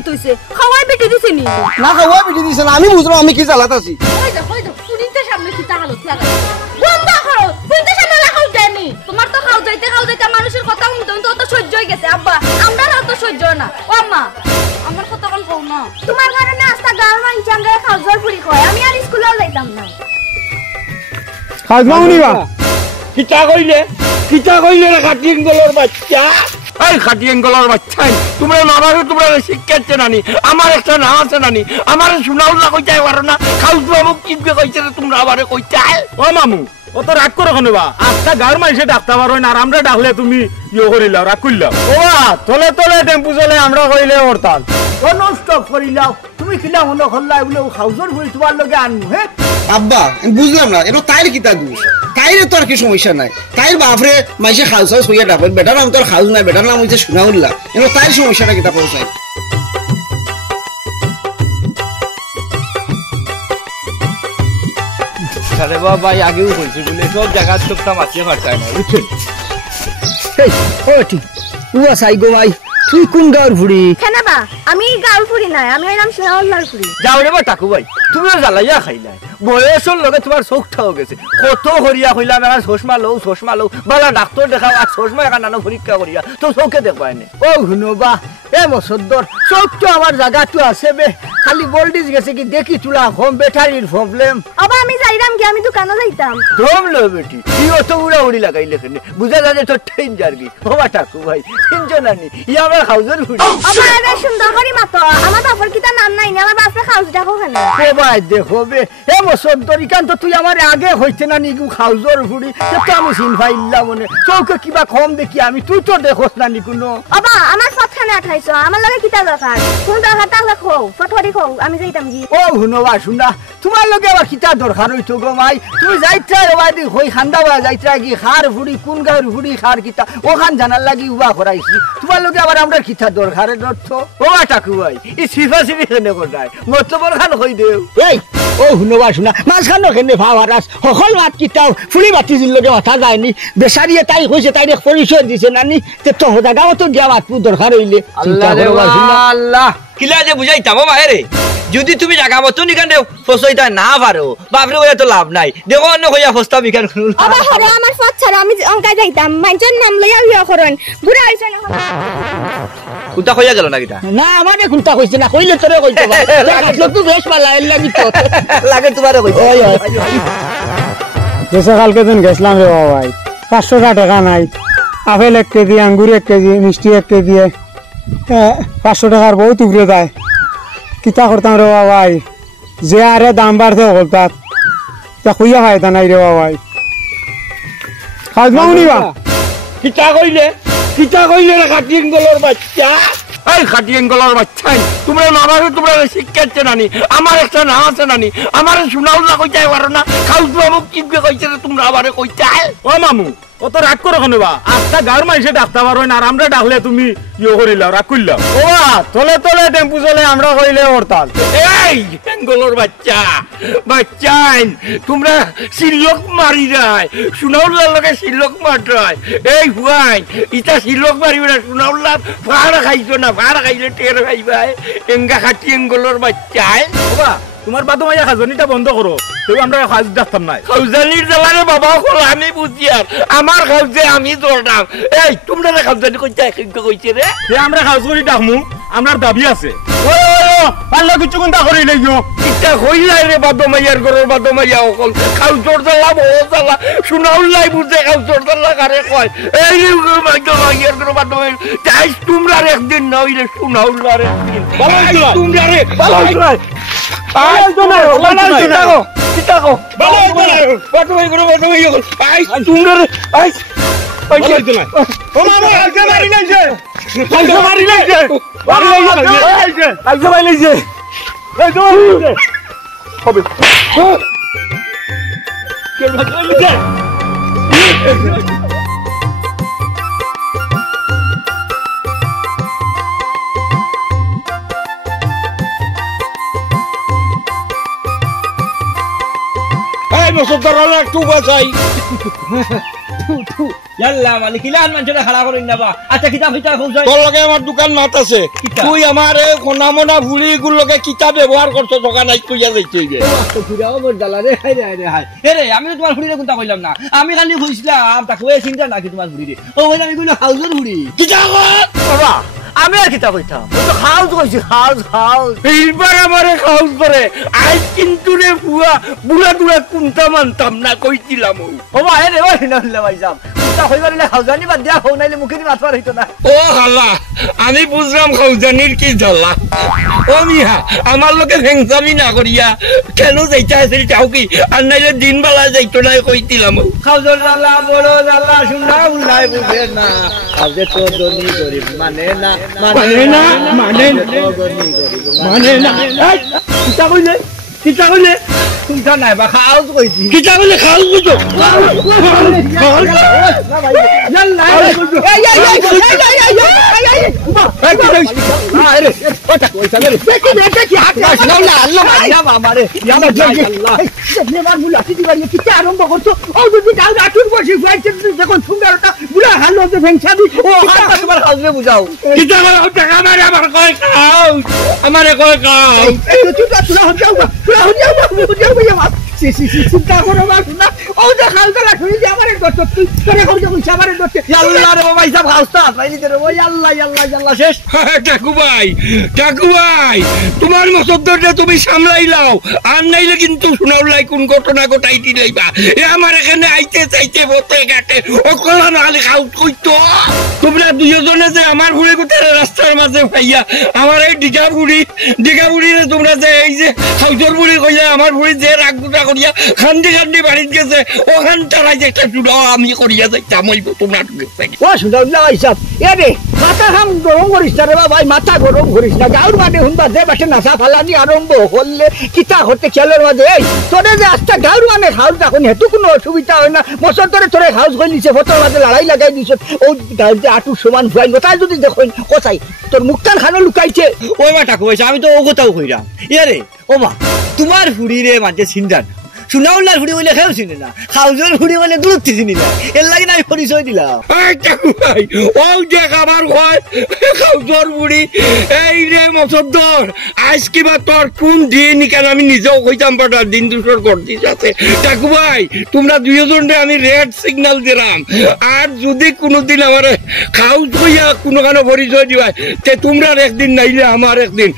কি তুইছে খাওয়াই বেটি দিছে নি না খাওয়াই বেটি দিছে না আমি বুঝলাম আমি কি জ্বালাত আছি কই যা পুরিতে সামনে কি তাহালত লাগা বন্ধ করো পুরিতে সামনে লাগাও জানি তোমার তো খাও যাইতে মানুষের কথা শুনতে তো সহ্য হয়ে গেছে আব্বা আমরা তো সহ্য না ও আম্মা আমার কথা কোন কও না তোমার কারণে আস্তা গাঁর মানুষ আমরা খাও জোর পুরি কয় আমি আর স্কুলেও যাইতাম না খাজমাউনিবা কিটা কইলে রে খাটিয়েঙ্গলের বাচ্চা এই খাটিয়েঙ্গলের বাচ্চা তোমরা মামারে তোমরা শিক্ষাচ্ছে নানি আমার একটা নাম আছে নানি আমারে শোনাউলা কইতে পারো না খাউজু আমুক কিবে কইছে তোমরা আমারে কইতে ও মামু অত রাগ করো কেন বা আজটা গাঁর মানুষে ডাকতে পারো না আর আমরা ডাকলে তুমি ইয়ে করিলাও রাগ করিলাও ও তলে তলে টেম্পু চলে আমরা কইলে হরতাল ও নন স্টপ করিলাও তুমি কিলা হলো হল্লাই বলে খাউজর বই তোমার লগে আনমু হে আব্বা আমি বুঝলাম না এটা তাইর কিতা দোষ তাইরে তো আর কি সমস্যা নাই তাইর বাপরে মাইসে খাউস হইয়া ডাকবে বেটার নাম তো আর খাউস নাই বেটার নাম হইছে শোনাউল্লাহ এটা তাইর সমস্যাটা কিতা পৌঁছায় আরে বাবা আগেও কইছি বলে সব জায়গা সবটা মাছিয়ে ফাটায় না বুঝছেন এই ও ঠিক উয়া সাই গো ভাই তুই কোন গাঁর ফুড়ি কেনা বা আমি গাঁর ফুড়ি নাই আমি এলাম শহরের ফুড়ি যাও রে বা টাকু ভাই তুমিও জ্বালাইয়া খাইলাই বয়সের লগে তোমার চোখটাও গেছে কত হরিয়া কইলাম এখন চশমা লও বালা ডাক্তার দেখাও আর চশমা এখন নানো পরীক্ষা করিয়া তো চৌকে দেখবাই নে ও শুনবা এ মসদ্দর চোখ তো আমার জায়গাটো আছে বে খালি ভোল্টেজ গেছে কি দেখি চুলা হোম ব্যাটারির প্রবলেম আবার আমি যাইরাম কি আমি দোকানে যাইতাম দম লো বেটি কি অত উড়াউড়ি লাগাইলে কেন বুঝা যায় তো ট্রেন যারবি ও টাকু ভাই তিনজন আনি ই আমার খাউজের ফুড়ি আবার এত সুন্দর করে মাতো আমার বাপর কিটা নাম নাই আমার বাপরে খাউজ ডাকো কেন ও ভাই দেখো বে এ মসদ্দর ইকান তো তুই আমার আগে হইতে না নিগু খাউজর ফুড়ি তো আমি চিন পাইলাম মনে চৌকে কিবা কম দেখি আমি তুই তো দেখোস না নি কোনো আবা আমার ফটখানে আঠাইছো আমার লাগে কিটা দরকার কোন দরকার তাহলে খো ফটফটি খো আমি যাইতাম জি ও হুনবা শুনা তোমার লগে আবার কিটা দরকার হইতো গো মাই তুমি যাইতা ওবাদি হই খান্দাবা যাইতা কি খার ফুড়ি কোন গাঁর ফুড়ি খার কিটা ওখান জানার লাগি উবা করাইছি তোমার লগে আবার আমরা কিটা দরকারে দর্থ ও টাকু ভাই ই সিফা সিফি কেনে করাই মতলবর খান কই দেও এই ও হুনবা শুনা মাছ খান কেনে ভাওয়ারাস হকল মাত কিটাও ফুড়ি বাতি জিল লগে মাথা যায়নি বেসারিয়ে তাই কইছে তাই পরিচয় দিছে নানি তে তো হোদা গাও তো গিয়া মাত দরকার হইলে আল্লাহ রে আল্লাহ কিলা যে বুঝাইতাম বাইরে যদি তুমি জায়গা মতো নিকানে ফসইতা না পারো বাপরে বলে তো লাভ নাই দেখো অন্য কইয়া ফস্তা বিকান শুনুন আবা হরে আমার ফট ছাড়া আমি অঙ্কা যাইতাম মাইজন নাম লইয়া বিয়া করন বুড়া হইছে না কুতা কইয়া গেল না কিটা না আমারে কুতা কইছে না কইলে তোরে কইতো লাগলো তুই বেশ ভালো লাগি তো লাগে তোমারে কইছে ওই जैसे কালকে দিন গেছলাম রে বাবা ভাই 500 টাকা নাই আপেল 1 কেজি আঙ্গুর 1 কেজি মিষ্টি 1 কেজি 500 টাকার বহুত উপরে যায় কিতা করতাম রে বাবা ভাই যে আরে দাম বাড়ছে বলতাম তা কইয়া ফায়দা নাই রে বাবা ভাই খাজমাউনি বা কিতা কইলে রে খাটিয়েঙ্গলের বাচ্চা এই খাটিয়েঙ্গলের বাচ্চা তোমরা মামারে তোমরা শিক্ষাচ্ছে নানি আমার একটা নাম আছে নানি আমারে শোনাউলা কইতে পারো না খাউজু আমুক কিবে কইছে তোমরা আমারে কইতে ও মামু অত রাগ করো কেন বা আজটা গাঁর মানুষে ডাকতে পারো না আর আমরা ডাকলে তুমি ইয়ে করিলাও রাগ করিলাও ও তলে তলে টেম্পু চলে আমরা কইলে হরতাল এই বেঙ্গলোর বাচ্চাইন তোমরা শিলক মারি যায় শোনাউলার লগে শিলক মারায় এই হুয়াই ইটা শিলক মারিবে না শোনাউলা ফাড় খাইছো না ফাড় খাইলে টের খাইবাই এঙ্গা খাটি এঙ্গলোর বাচ্চাই বাবা তোমার বাদু মাইয়া খাজনিটা বন্ধ করো তবে আমরা খাজ ডাকতাম না খাউজানির জ্বালারে বাবা হল আমি বুঝি আর আমার খাউজে আমি দৌড়াম এই তোমরা খাউজানি কইছে রে আমরা খাউজনি ডাকমু আমার দাবি আছে পাল্লা কিছু কোনটা করি লাগিও ইটা হইলাই রে বাদু মাইয়ার ঘরের বাদু মাইয়া অকল খাউজর জ্বালা বহ জ্বালা শুনাউলাই বুঝে খাউজর জ্বালা কারে কয় এই বাদু মাইয়ার ঘরের বাদু মাইয়া যাই তোমরা একদিন না হইলে শুনাউলার একদিন তোমরা রে ভালো আই তোমরা বানাও কিতাকো বানাও বাদু মাইয়া ঘরের বাদু মাইয়া আই তোমরা রে আই আই তো না ও মামা আজকে মারি নাইছে আজকে মারি নাইছে আজকে মারি নাইছে এই তো হবে কে মারছে এই মসুদার একটু বাঁচাই ইয়াল্লা মানে কিলান মানুষরা খাড়া করেন না বা আচ্ছা কিতাব কিতাব কইছাই তোর লগে আমার দোকান মাত আছে কিতা? তুই আমার কোনা মোনা ভুড়ি গুলো লগে কিতাব ব্যবহার করছ দোকান আই কইয়া যাইতে হইবে ঘুরাও মোর দালা রে হাই রে হাই এরে আমি তো তোমার ফুড়িরে কোনটা কইলাম না আমি খালি কইছিলাম তাকে ওই চিন্তা নাকি তোমার ফুড়িরে ও হইলা আমি কইলো হাউজের ফুড়ি কিতাব বাবা আমি আর কিতা কইতাম ও তো হাউজ কইছি হাউজ এইবার আমারে খাউস করে আজ কিন্তু রে বুয়া বুড়া দুড়া কোনটা মানতাম না কইছিলাম বাবা এরে ওই না ভাই সাহেব কিতা হইবার না হাউজানি বাদ দিয়া হও নাইলে মুখে দি মাতবার হইতো না ও হাল্লা আমি বুঝলাম খাউজানির কি জ্বালা ও মিয়া আমার লোকে ভেংসামি না করিয়া কেন যাইতে আসিল চাও কি আর নাইলে দিন বেলা যাইতো না কইছিলাম হাউজর জালা বড় জালা শুনা উল্লাই বুঝে না হাউজে তো দনি গরিব মানে না মানে না মানে মানে না কিতা কইলে কিতা কইলে শুনতা নাই বা হাউজ কইছি কিতা কইলে খাউস বুঝো ইয়াল্লা বুঝাও কিতা কইলে টাকা মারে আমার কয় খাউস আমারে কয় খাউস চিন্তা করো না ও যে খালতলা শুনি যে আমারে দত্ত তুই করে করতে কইছ আমারে দত্ত আল্লাহ রে বাবা হিসাব হাউসটা পাইলি রে ওই আল্লাহ আল্লাহ আল্লাহ শেষ টাকু ভাই তোমার মসদ্দরটা তুমি সামলাইলাও আর নাইলে কিন্তু শুনাউলাই কোন ঘটনা ঘটাইতি লইবা এ আমার এখানে আইতে চাইতে বতে গাটে অকলা নালে খাউস কইতো তোমরা দুইজনে যে আমার ঘুরে গোটে রাস্তার মাঝে পাইয়া আমার এই ডিগা বুড়ি রে তোমরা যে এই যে হাউসর বুড়ি কইয়া আমার বুড়ি যে রাগগুটা করিয়া খান্দি বাড়িতে গেছে ওখান তারাই যে একটা চুড়াও আমি করিয়া যাইতাম ওই তোমরা ও শুনাউল্লাহ হিসাব এ রে মাথা খাম গরম করিস না রে ভাই মাথা গরম করিস না গাউর মানে হুনবা যে বাটে নাসা ফালানি আরম্ভ হলে কিতা হতে খেলের মাঝে এই তোরে যে আজটা গাউর মানে হাউস দেখুন হেতু কোনো অসুবিধা হয় না বছর ধরে তোরে হাউস করে নিছে ফটোর মাঝে লড়াই লাগাই দিছ ও গাউর যে আটু সমান ফুয়াইল তাই যদি দেখুন কোথায় তোর মুখটান খানো লুকাইছে ওই মাটা কইছে আমি তো ও কথাও কইরাম এ রে ও মা তোমার ফুড়ি রে মাঝে চিন্তা শুনাউল্লার ফুড়ি বলে খেয়েও চিনি না খাউজের ফুড়ি বলে দূরত্ব চিনি না এর লাগে না আমি পরিচয় দিলাম আমার ভয় খাউজর বুড়ি এই রে মসদ্দর আজ কিবা তোর কোন দিন কেন আমি নিজেও কইতাম পাঠার দিন দুশোর করতিস আছে টাকু ভাই তোমরা দুইজনে আমি রেড সিগন্যাল দিলাম আর যদি কোনোদিন আমার খাউজ কইয়া কোনো কানো পরিচয় দিবাই তে তোমরা একদিন নাইলে আমার একদিন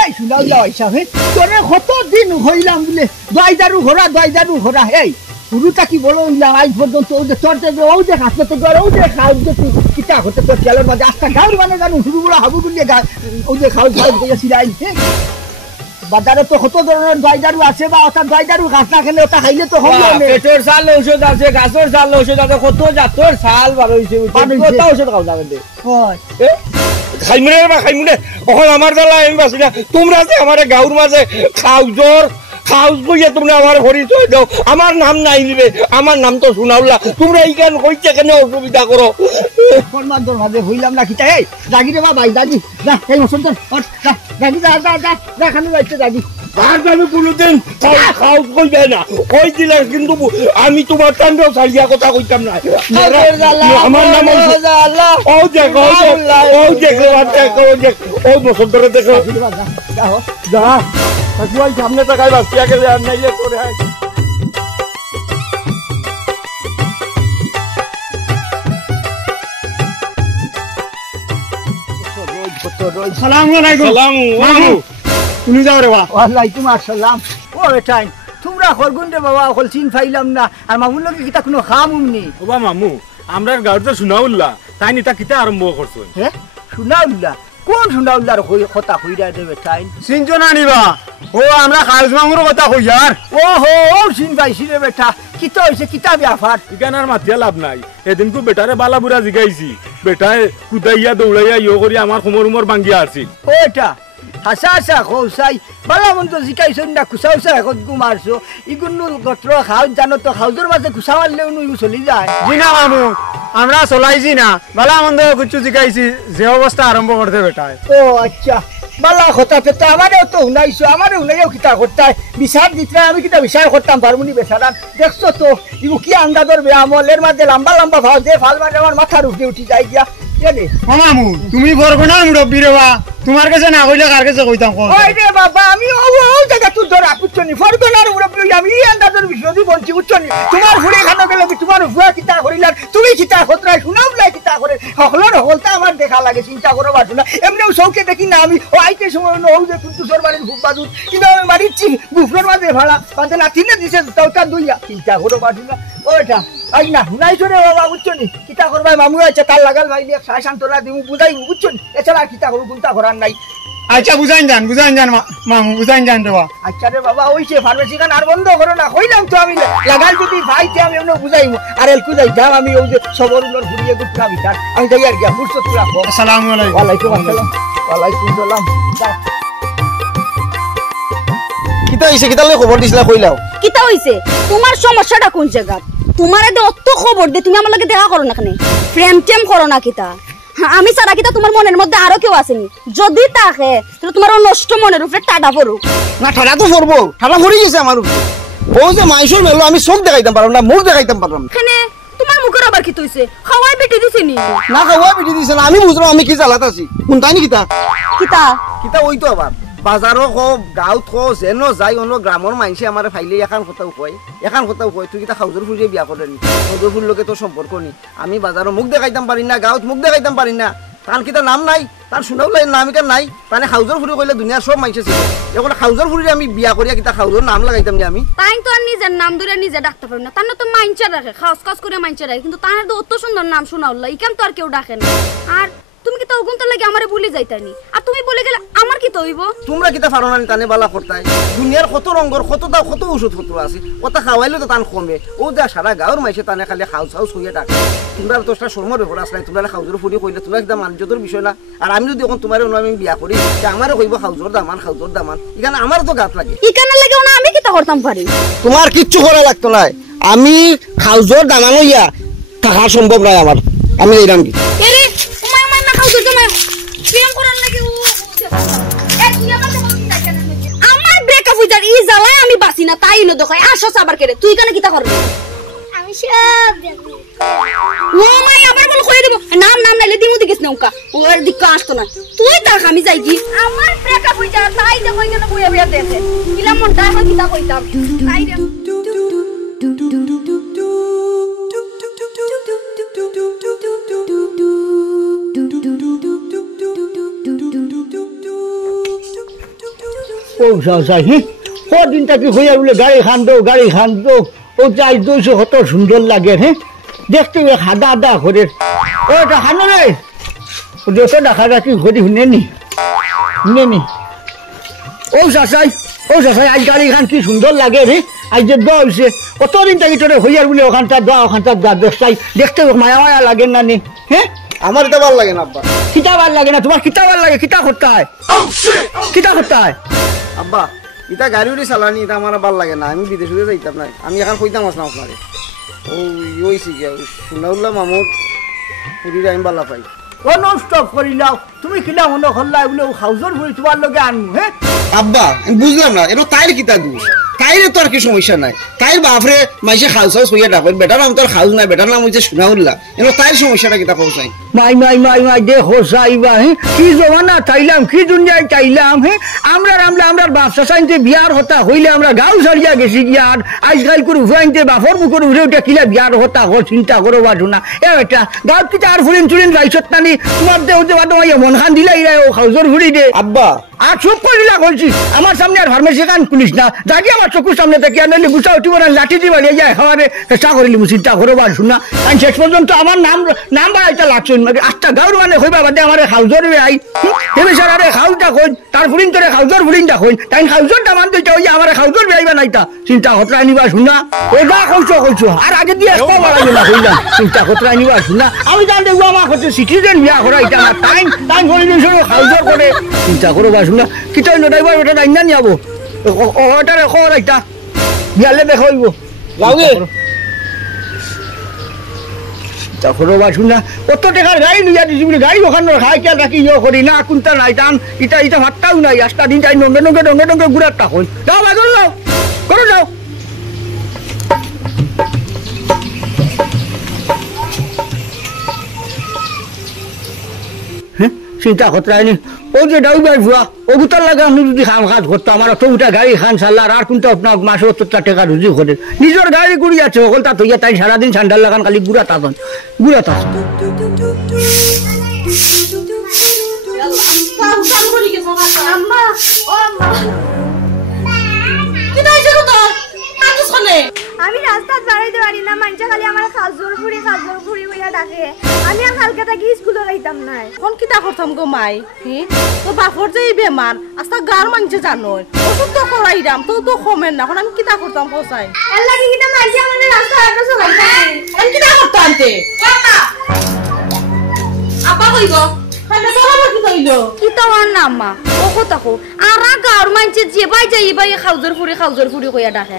এই শুনাউল্লাহ হিসাবে তোরে কতদিন হইলাম বলে দয়দারু ঘোরা এই পুরুটা কি বলো আজ পর্যন্ত ও যে চর্চা ও যে হাসতে গড় ও যে খাও যে কিতা হতে তো খেলার মাঝে আজটা গাউর মানে জানো শুরুগুলো হাবু গুলিয়ে ও যে খাও দিয়ে সিরাই বাজারে তো কত ধরনের দয়দারু আছে বা ওটা দয়দারু ঘাস না খেলে ওটা খাইলে তো হবে না পেটের চাল ঔষধ আছে গাছের চাল ঔষধ আছে কত জাতর চাল বার হইছে কত ঔষধ খাও যাবেন খাইমুনে ওখানে আমার জ্বালা আমি বাসি না তোমরা যে আমার গাঁর মাঝে খাউজ কইয়া তোমরা আমার পরিচয় দাও আমার নাম নাই নিবে আমার নাম তো শুনাউলা তোমরা এইখান কইতে কেন অসুবিধা করো ফরমানদর মাঝে হইলাম না কিতা এই জাগি রে ভাই দাদি যা এই মসন্ত জাগি যা খানো যাইতে জাগি আর আমি কোনোদিন খাউজ কইবে না কই দিলে কিন্তু আমি তোমার টান্ডাও ছাড়িয়া কথা কইতাম না আমার নাম ও দেখো ও বছর ধরে দেখো যা তুই সামনে তাকাই বাঁচিয়া গেলে আর নাইলে করে হয় তুমি যাও রে বাবা ওয়ালাইকুম আসসালাম ও বেটাই তোমরা হরগুন্ডে বাবা হল চিন ফাইলাম না আর মামুর লগে কিতা কোনো খামুমনি ওবা মামু আমরার গাঁৱত শুনাউল্লা তাই নিতা কিতা আরম্ভ করছো হে শুনাউল্লাহ কোন শুনাউল্লাহর কথা কইরা দে বেটাই চিনছো না নিবা ও আমরা খালস মামুর কথা কই আর ও হো চিন পাইছি রে বেটা কিতা হইছে কিতা ব্যাপার ইকানার মাতিয়া লাভ নাই এদিনকু বেটারে বালা বুড়া জিগাইছি বেটায় কুদাইয়া দৌড়াইয়া ইয়ে করি আমার কোমর উমর ভাঙ্গিয়া আসছিল ওটা হাসা খোসাই বালা মন্ত জিকাইছো না কুসাউসা এখন গুমারছো ইগুন্নু গত্র খাও জানো তো খাউজর মাঝে কুসা মারলেও নুই চলি যায় জি না মামু আমরা চলাইছি না বালা মন্দ কিছু জিকাইছি যে অবস্থা আরম্ভ করতে বেটায় ও আচ্ছা বালা কথা পেতে আমারও তো শুনাইছো আমারও শুনাইও কিতা করতাই বিচার দিতে আমি কিতা বিচার করতাম পারমুনি বেচারা দেখছো তো ইউ কি আন্দাজর বেআমলের মধ্যে লম্বা লম্বা ভাও যে ফাল মারে আমার মাথার উপরে উঠি যাই গিয়া জানি মামু তুমি বরগনার মুরব্বী রে বা তোমার কাছে না কইলে কার কাছে কইতাম কোন ওই রে বাবা আমি ও জায়গা তুই ধরা কুচ্ছনি ফরগনার মুরব্বী আমি আন্দাজর বিষয় বলছি উচ্চনি তোমার ঘুরে খানো গেল কি তোমার ভুয়া কিতা করিলাম তুমি কিতা খতরা শুনাও না কিতা করে হকলর হলতা আমার দেখা লাগে চিন্তা করো বাজু না এমনিও চৌকে দেখি না আমি ও আইতে সময় নহল যে কিন্তু সরবারের খুব বাজুর কিন্তু আমি মারিচ্ছি বুফরের মাঝে ভাড়া বাঁধে না তিনে দিছে তাওটা দুইয়া চিন্তা করো বাজু না ওটা আই না শুনাইছো রে বাবা বুঝছনি কিতা করবাই মামু আছে তার লাগাল ভাই দিয়ে শাসন্তরা দিমু বুঝাই বুঝছনি এছাড়া কিতা করবো কোনটা করার নাই আচ্ছা বুঝাইন যান মামু বুঝাইন যান রে বা আচ্ছা রে বাবা ওইছে ফার্মেসি খান আর বন্ধ করো না কইলাম তো আমি লাগাল যদি ভাইতে আমি এমন বুঝাইমু আর এলকু যাই দাম আমি ওই যে সবরুলোর ঘুরিয়ে গুটকা ভিতর আমি যাই আর গিয়া বুঝছো তুই রাখো আসসালামু আলাইকুম ওয়ালাইকুম আসসালাম ওয়ালাইকুম সালাম যাও কিতা হইছে কিতা লই খবর দিছিলা কইলাও কিতা হইছে তোমার সমস্যাটা কোন জায়গা তোমার এত অত খবর দে তুমি আমার লগে দেখা করো না কেন প্রেম টেম করো না কিতা আমি সারা কিতা তোমার মনের মধ্যে আরো কেউ আসেনি যদি তাকে তাহলে তোমার নষ্ট মনের উপরে টাটা পড়ুক না ঠাডা তো পড়বো ঠাডা পড়ে গেছে আমার উপরে ও যে মাইসুর মেলো আমি চোখ দেখাইতাম পারলাম না মুখ দেখাইতাম পারলাম না এখানে তোমার মুখের আবার কি হইছে খাওয়াই বেটি দিছে নি না খাওয়া পিটি দিছে না আমি বুঝলাম আমি কি জ্বালাত আছি কোনটাই নি কিতা কিতা কিতা ওই তো আবার বাজারও খো গাঁৱত খো যেন যাই অন্য গ্রামের মানুষে আমার ফাইলে এখান কথাও কয় তুই কিতা খাউজর ফুরিয়ে বিয়া করে নি খাউজর ফুর লোকে তোর সম্পর্ক নি আমি বাজারও মুখ দেখাইতাম পারি না গাঁৱত মুখ দেখাইতাম পারি না তার কিতা নাম নাই তার শুনাও লাই নাম এটা নাই তানে খাউজর ফুরি কইলে দুনিয়ার সব মানুষে ছিল এখন খাউজর ফুরি আমি বিয়া করিয়া কিতা খাউজর নাম লাগাইতাম নি আমি তাই তো আর নিজের নাম ধরে নিজে ডাকতে পারবে না তার তো মাইনচা রাখে খাস খাস করে মাইনচা রাখে কিন্তু তার তো অত সুন্দর নাম শোনাওলা ইকান তো আর কেউ ডাকে না আর তুমি কি তো ওগুনটা লাগি আমারে ভুলে যাইতানি আর তুমি বলে গেলে আমার কি তো হইব তোমরা কিতা পারো না তানে বালা করতাই দুনিয়ার কত রঙর কত ওষুধ পত্র আছে ওটা খাওয়াইলে তো তান কমে ও যা সারা গাঁৱৰ মাইসে তানে খালি হাউস হইয়া ডাকে তোমরা তো শর্মর ব্যাপার আসলে তোমরা খাউজর ফুরি কইলে তোমরা একদম মানজতর বিষয় না আর আমি যদি এখন তোমার আমি বিয়া করি আমারও কইব খাউজর দামান এখানে আমার তো গাত লাগে ইকানে লাগে না আমি কি তা করতাম পারি তোমার কিচ্ছু করা লাগতো না আমি খাউজর দানা লইয়া থাকা সম্ভব নয় আমার আমি এরাম কি এরে তোমার আমার না খাও তো তোমার প্রেম করার লাগে ও আমার ব্রেকআপ হই যার ই জ্বালায় আমি বাসি না তাই ন দেখাই আসো আবার কেড়ে তুই কেন কিতা করবি আমি সব দেখব ও মাই আবার বল কই দেব নাম নাইলে দিমু দিগিস না উকা ওর দিক আসতো না তুই তার আমি যাই কি আমার ব্রেকআপ হই যার তাই দেখো কেন বইয়া বইয়া দেখে কিলা মনটা এখন কিতা কইতাম তাই রে ও যাই কদিন থাকি হইয়া বলে গাড়ি খান দো ও যাই দইছে কত সুন্দর লাগে হ্যাঁ দেখতে হাদা হাদা করে ওটা খানো রে ওটা দেখা রাখি ঘড়ি শুনে নি ও চাচাই আজ গাড়ি খান কি সুন্দর লাগে রে আজ যে দইছে কতদিন থাকি তোরে হইয়ার বলে ওখানটা গা দেখতে মায়া লাগে না নি হ্যাঁ আমার এটা ভালো লাগে না আব্বা কিতা ভাল লাগে না তোমার কিতা ভাল লাগে কিতা করতে হয় আব্বা এটা গাড়ি উড়ি চালানি এটা আমার ভালো লাগে না আমি বিদেশে যাইতাম না আমি এখন কইতাম আসলাম আপনারে ওইছি গিয়া শুনাউল্লাহ মামুর পুরীর আমি ভালো পাই ও নন স্টপ করিলাও তুমি কিলা মনে করলাই বলে হাউজর ভরি তোমার লগে আনমু হ্যাঁ আব্বা আমি বুঝলাম না এটা তাইর কিতা দোষ তাইরে তো আর কি সমস্যা নাই তাইর বাপরে মাইসে খাউস হইয়া ডাকেন বেটার নাম তোর খাউস নাই বেটার নাম হইছে শুনাউল্লাহ এটা তাইর সমস্যাটা কিতা কইছাই মাই দেখো সাইবা হ্যাঁ কি জমানা চাইলাম কি দুনিয়ায় চাইলাম হ্যাঁ আমরা বাপসা সাইনতে বিয়ার হতা হইলে আমরা গাঁও ছাড়িয়া গেছি গিয়ার আজকাল করে উফাইনতে বাপর মুখর উঠে উঠে কিলা বিয়ার হতা হো চিন্তা করো বাজু না এ বেটা গাঁত কি আর ফুলিন রাইছত নানি তোমার দেহতে বাটো মন খান দিলাই ও খাউজর ফুরি দে আব্বা আর চুপ করিলা বলছি আমার সামনে আর ফার্মেসি খান খুলিস না যাকে আমার চোখের সামনে থেকে আনলে গুছা উঠিব না লাঠি দিয়ে বাড়িয়ে যায় খাওয়ারে চেষ্টা করিলি চিন্তা করো বাজু না আমি শেষ পর্যন্ত আমার নাম বাড়াইতে লাগছে আটটা গাঁর মানে হইবা বাদে আমার খাউজর আই হেবে সারারে খাউটা কই তার ফুলিন তোরে খাউজর ফুলিনটা কই তাই খাউজরটা মান দইটা ওই আমার খাউজর বেআইবা নাইতা চিন্তা হতরা নিবা শুনা ও যা কইছো আর আগে দিয়ে আসবা বাড়াইবে না কইলাম চিন্তা হতরা নিবা শুনা আমি জানতে ও আমার হচ্ছে সিটিজেন বিয়া করাইতা না তাই কইলি শুনো খাউজর করে চিন্তা করো বা শুনা কিটাই নডাইবার ওটা ডাইনা নিয়াবো ওটারে করাইতা বিয়ালে দেখাইব যাওগে তারপরে বাসুন না কত টাকার গাড়ি নিয়ে দিছি বলে গাড়ি ওখানে খাই খেয়াল রাখি করি না কোনটা নাই টান ইটা ভাতটাও নাই আস্তা দিন যাই নঙ্গে নঙ্গে নঙ্গে নঙ্গে ঘুরার টা হই যাও ভাই করো যাও করো যাও চিন্তা করতে হয়নি ও যে ডাউবার ভুয়া ওগুতার লাগে আমি যদি খাম কাজ করতো আমার অতটা গাড়ি খান সাল্লার আর কিন্তু আপনার মাসে ৭০ টাকা রুজি করে নিজের গাড়ি গুড়ি আছে ওগুলটা তৈয়া তাই সারাদিন ঠান্ডার লাগান খালি গুড়া তাতন আম্মা ও আম্মা কি হইছে তো কাঁদছ কোনে আমি রাস্তা দাঁড়াইতে পারি না মানুষে খালি আমার খাজুর ফুড়ি হইয়া ডাকে আমি আর কালকে থেকে স্কুলে যাইতাম না কোন কিতা করতাম গো মাই তো বাপর যে বেমার আস্তা গার মানছে জানো ওষুধ তো করাইরাম তো তো কমেন না এখন আমি কিতা করতাম কোসাই এর লাগি কিটা মানুষে আমাদের রাস্তা আগে চলাইতাম আমি কিতা করতাম তে আপা কইব খানে বরাবর কি কইলো কিতা ওর নাম মা ও কথা কো আরা গার মানছে যে বাই যাই বাই খাউজর ফুড়ি কইয়া ডাকে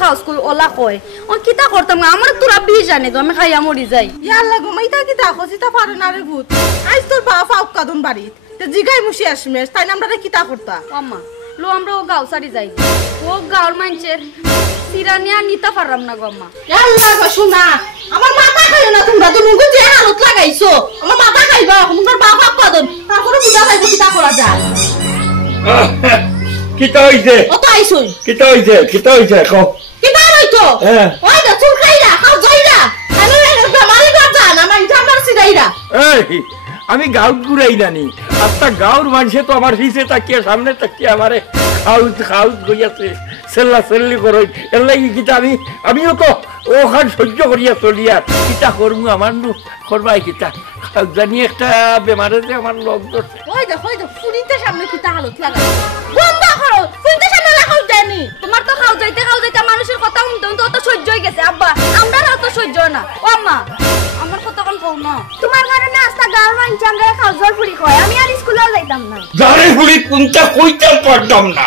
খাউস কই ওলা কই ও কিতা করতাম আমার তোরা বি জানে তো আমি খাইয়া মরি যাই ইয়া লাগো মাইতা কিতা কইতা পারে না রে ভূত আইস তোর বাপ আউক কাদন বাড়িত তে জিগাই মুশি আসমেস তাই না আমরা কিতা করতা আম্মা লো আমরা ও গাও সারি যাই ও গাওর মানছের সিরানিয়া নিতা পারলাম না গো আম্মা আল্লাহ গো শোনা আমার মাথা খাইও না তোমরা তো মুগু যে হালত লাগাইছো আমার মাথা খাইবা তোমার বাপ আপ কাদন তারপরে বুঝা যাইবো কিতা করা যায় কিতা হইছে ও তো আইছই কিতা হইছে কও কিতা হইতো ওই তো চুল খাইরা খাও যাইরা আমি বেমারি কথা না আমি জামার সিরাইরা এই আমি গাঁও ঘুরাই জানি আচ্ছা গাঁওর মানুষে তো আমার হিসে তাকিয়ে সামনে তাকিয়ে আমারে খাউত গইয়াছে সেল্লা সেল্লি করই এর লাগি কিতা আমিও তো ওখান সহ্য করিয়া চলিয়া কিতা করবো আমার নু করবাই কিতা জানি একটা বেমারে যে আমার লোক ধরছে ওই দেখো ফুরিতে সামনে কিতা হালত লাগাই বন্ধ করো ফুরিতে সামনে লাগাও জানি তোমার তো খাও যাইতে মানুষের কথা শুনতে তো অত সহ্য হয়ে গেছে আব্বা আমরা অত সহ্য না ও আম্মা আমার কথা কোন কও না তোমার কারণে আস্তা গাঁর মানুষ আমরা খাজুর ফুড়ি কয় আমি আর স্কুলেও যাইতাম না জানে ফুলি কোনটা কইতে পারতাম না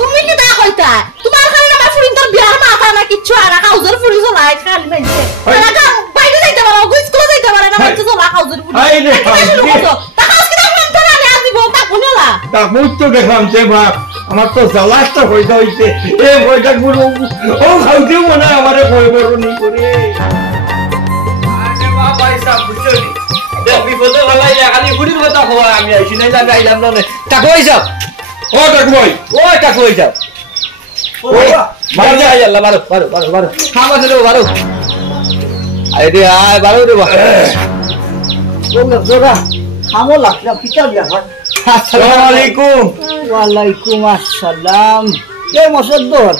তুমি কি দা কইতা তোমার কারণে আমার ফুরিন তোর বিয়ার মাথা না কিচ্ছু আর খাউজর ফুরি চলাই খালি মাইছে লাগা বাইরে যাইতে পারো স্কুলে যাইতে পারো না মাইছে চলা খাউজর ফুরি আই রে তা খাউজ কি দাম তো না আজি বলতা কোনলা তা মুই তো দেখলাম যে বাপ আমার তো জ্বালাটা হইছে এ বইটা গুলো ও খাউতেও মনে আমারে ভয় বরণি করে আরে বাবা এসব বুঝলি দেখ বিপদে হলাই খালি ফুরির কথা হওয়া আমি আইছি না জানি আইলাম না টাকা হইছা ও টাকা ভাই ও টাকা হইছা ও মার যা আল্লাহ বারো খাওয়া দে বারো আই রে আয় বারো রে বাবা ও জোরা খামো লাগলাম কিটা দিয়া হয় আসসালামু আলাইকুম ওয়ালাইকুম আসসালাম এ মসদ্দর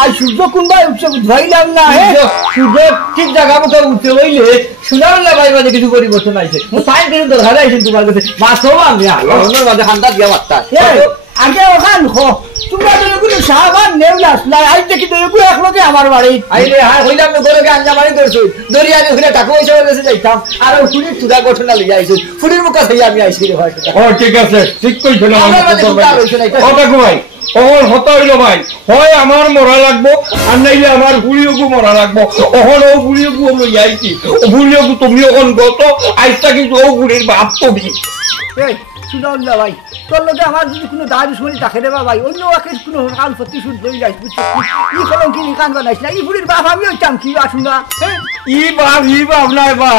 আই সূর্য কোনবাই উঠছে ধইলাম না সূর্য ঠিক জায়গা মতো উঠে হইলে সোনার লাগাই মাঝে কিছু পরিবর্তন আইছে মু ফাইন করে দরকার আইছেন তোমার কাছে মাছ হবো আমি আলোর মাঝে খান্দা দিয়া মারতা আগে ওখান খো তোমরা তো এগুলো সাহাবান নেউলাস না আই দেখি তো এগুলো একলগে আমার বাড়ি আইলে হ্যাঁ হইলাম না গরকে আঞ্জা মারি ধরছো দরিয়া যে হইলে টাকা পয়সা কাছে যাইতাম আর ওই ফুড়ির চূড়া ঘটনা লইয়া আইছো ফুড়ির মুখ কাছে আমি আইছি রে ভাই ও ঠিক আছে ঠিক কইছো না আমার মাঝে কুতা রইছে না ও টাকু ভাই ওহন হতা হইলো ভাই হয় আমার মরা লাগবো আর নাইলে আমার বুড়িওগু মরা লাগবো ওহন ও বুড়িওগু লই আইছি ও বুড়িওগু তুমি ওহন গত আইসটা কিন্তু ও বুড়ির বাপ তুমি এই শুনাউল্লাহ ভাই তোর লগে আমার যদি কোনো দাবি শুনি তাকে দেবা ভাই অন্য ওকে কোনো কাল সত্যি শুন ধরে যাইছ বুঝছিস ই কলম কি কান বানাইছ না ই বুড়ির বাপ আমি হইতাম কি আসুন না ই বাপ নাই বা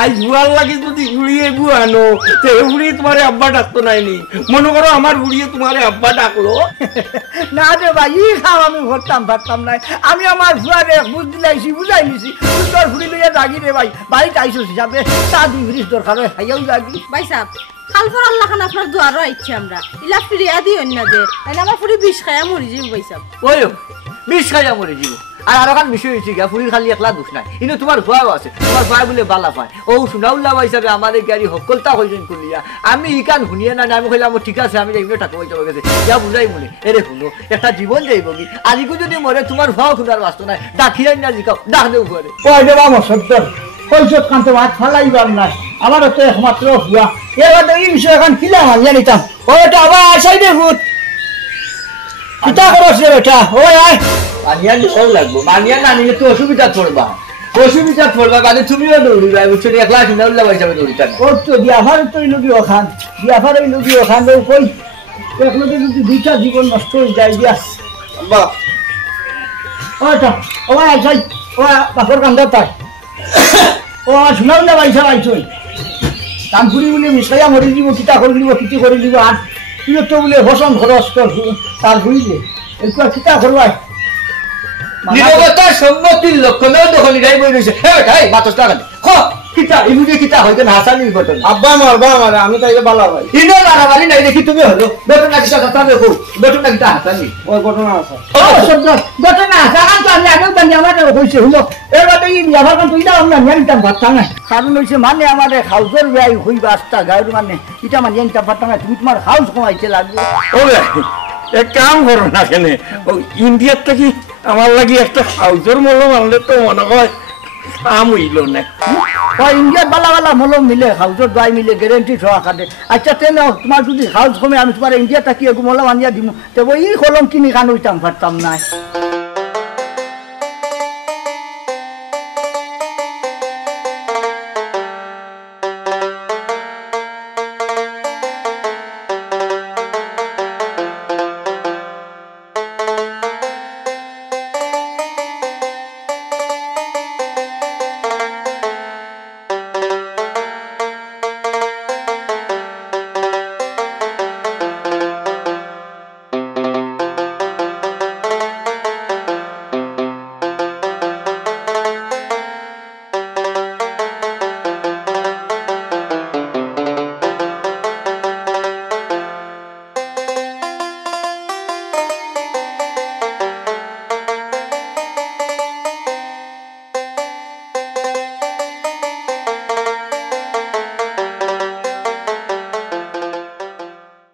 আই জুয়ার লাগি যদি বুড়িয়ে গুয়ানো তে বুড়ি তোমারে আব্বা ডাকতো নাইনি মনে করো আমার বুড়িয়ে তোমারে আব্বা ডাকলো না রে ভাই ই খাও আমি ভরতাম পারতাম না আমি আমার ফুয়ারে বুঝ দিলাইছি বুঝাই নিছি তোর ফুড়ি লইয়া জাগি রে ভাই বাড়িতে আইছস হিসাবে চা দুই ফ্রিজ দরকার হয় খাইয়াও জাগি ভাই সাহেব খালফর আল্লাহ খান আপনার দুয়ারও আইছে আমরা ইলা ফিরিয়া দিও না যে তাহলে আমার ফুরি বিষ খায়া মরি যাবো ভাই সাহেব ওই বিষ খাইয়া মরে যাব আর আরো কান বিষয় হয়েছে গা ফুরির খালি একলা দোষ নাই কিন্তু তোমার ভয়াও আছে তোমার ভয় বলে বালা পায় ও শুনাউল্লাহ হিসাবে আমাদের গাড়ি সকলতা হইজন করলিয়া আমি ই কান শুনিয়ে না আমি কইলাম ঠিক আছে আমি যাইবে টাকা পয়সা গেছে যা বুঝাই মনে এরে শুনো একটা জীবন যাইব কি আজিকু যদি মরে তোমার ভয় শুনার বাস্ত নাই ডাকিয়াই না জিকাও ডাক দেও করে কই দেবা আমার সত্তর কইছত কান্তে ভাত ফালাইবার না আমার তো একমাত্র হুয়া এবার এই বিষয় এখন কিলাম আমি জানিতাম ওটা আবার আসাই দে ভূত কিতা করছ রে বেটা ওই আয় মানিয়া নিতে লাগবো মানিয়া না নিলে তো অসুবিধা পড়বা অসুবিধা পড়বা মানে তুমিও দৌড়িবা বুঝছো একলা শুনে উল্লা পয়সা দৌড়িতা ও তো বিয়াফার তো এই লোকি ওখান বিয়াফার এই লোকি ওখান কই একলগে যদি দুইটা জীবন নষ্ট হয়ে যায় দিয়া আব্বা ওটা ও আইছাই ও বাপর কান্দা তাই ও শুনাও না পয়সা আইছই কাম করি বলে মিশাইয়া মরি দিব কিতা করে দিব কিতি করে দিব আর তুই তো বলে হোসন খরচ কর তার বুঝলে একটু কিতা করবাই নিরবতা সম্মতির লক্ষণেও দখল নিরাই বই রয়েছে হ্যাঁ ভাই বাতস টাকা খ কিতা ইমুদি কিতা হইতে হাসানি ঘটনা আব্বা মারবা আমার আমি তাইলে বালা ভাই ইনো মারামারি নাই দেখি তুমি হলো ঘটনা কিতা কথা দেখো ঘটনা কিতা হাসানি ওই ঘটনা আছে ঘটনা হাসান তো আমি আগেও জানি আমার হয়েছে হলো এর বাদে এই বিয়াভার কাম তুই আমরা নিয়ানিতাম ভাবতা না কারণ হয়েছে মানে আমাদের হাউজের ব্যয় হইবা আসতা গায়ের মানে এটা মানে নিয়ানিতাম ভাবতা না তুমি তোমার হাউস কমাইতে লাগবে ওরে এক কাম করো না কেন ইন্ডিয়ার থেকে আমার লাগি একটা হাউজের মলম আনলে তো মনে হয় কাম হইল না ইন্ডিয়ার বালা বালা মলম মিলে হাউজের দোয়াই মিলে গ্যারেন্টি সহ কাটে আচ্ছা তেন তোমার যদি হাউস কমে আমি তোমার ইন্ডিয়া থাকি মলম আনিয়া দিব তবে এই কলম কিনি খান হইতাম পারতাম না